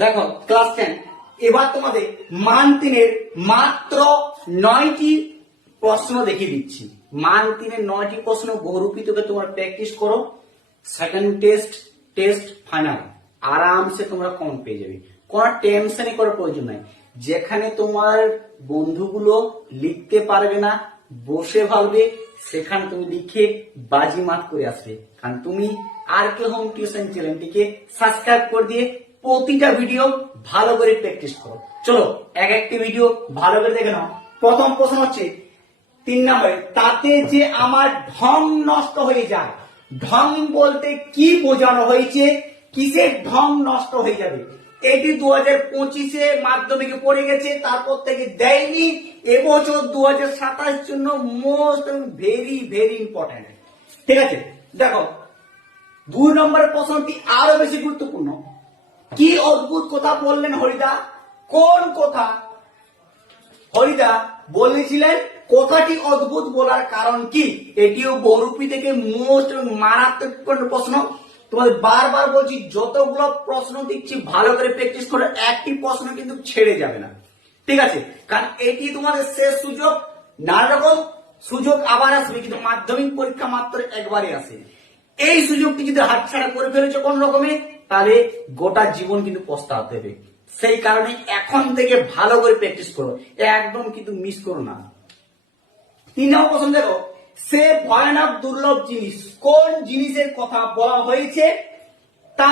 দেখো ক্লাস 10 এবার তোমাদের মান 3-এর মাত্র 9টি প্রশ্ন দেখিয়ে দিচ্ছি। মান 3-এর 9টি প্রশ্ন বহুরূপী তোকে তোমরা প্র্যাকটিস করো, সেকেন্ড টেস্ট ফাইনাল আরামসে তোমরা কম পেয়ে যাবে, কোনো টেনশনই করার প্রয়োজন নাই। যেখানে তোমার বন্ধুগুলো লিখতে পারবে না বসে ভাববে, সেখানে তুমি লিখে বাজিমাত করে আসবে। কারণ তুমি আর কে হোম টিউশন চ্যানেলটিকে সাবস্ক্রাইব করে দিয়ে প্রতিটা ভিডিও ভালো করে প্র্যাকটিস করো। চলো একটি ভিডিও ভালো করে দেখে নাও। প্রথম প্রশ্ন হচ্ছে 3 নম্বরে, তাতে যে আমার ঢং নষ্ট হয়ে যায়। ঢং বলতে কি বোঝানো হয়েছে, কিসের ঢং নষ্ট হয়ে যাবে? এটি 2025-এ মাধ্যমিকে পড়ে গেছে, তারপর থেকে দেয়নি। এবছর 2027 জন্য মোস্ট ভেরি ভেরি ইম্পর্টেন্ট। ঠিক আছে, দেখো 2 নম্বরের প্রশ্নটি আরো বেশি গুরুত্বপূর্ণ। কি অদ্ভুত কথা বললেন হরিদা? কোন কথা হরিদা বলেছিলেন? কথাটি অদ্ভুত বলার কারণ কি? এটিও বহুরূপী থেকে মোস্ট মারাত্মক প্রশ্ন। তোমাদের বারবার বলছি, যতগুলো প্রশ্ন দিচ্ছি ভালো করে প্র্যাকটিস করে, একটি প্রশ্ন কিন্তু ছেড়ে যাবে না। ঠিক আছে, কারণ এটি তোমাদের শেষ সুযোগ। নানা রকম সুযোগ আবার আসবে, কিন্তু মাধ্যমিক পরীক্ষা মাত্র একবারই আসে। এই সুযোগটি যদি হাতছাড়া করে ফেলেছো কোন রকমে, তাহলে গোটা জীবন কিন্তু পস্তাতে হবে। সেই কারণে এখন থেকে ভালো করে প্র্যাকটিস করো, একদম কিন্তু মিস করো না। 3 নম্বর প্রশ্ন দেখো, সে ভয়ানক দুর্লভ জিনিস, কোন জিনিসের কথা বলা হয়েছে? তা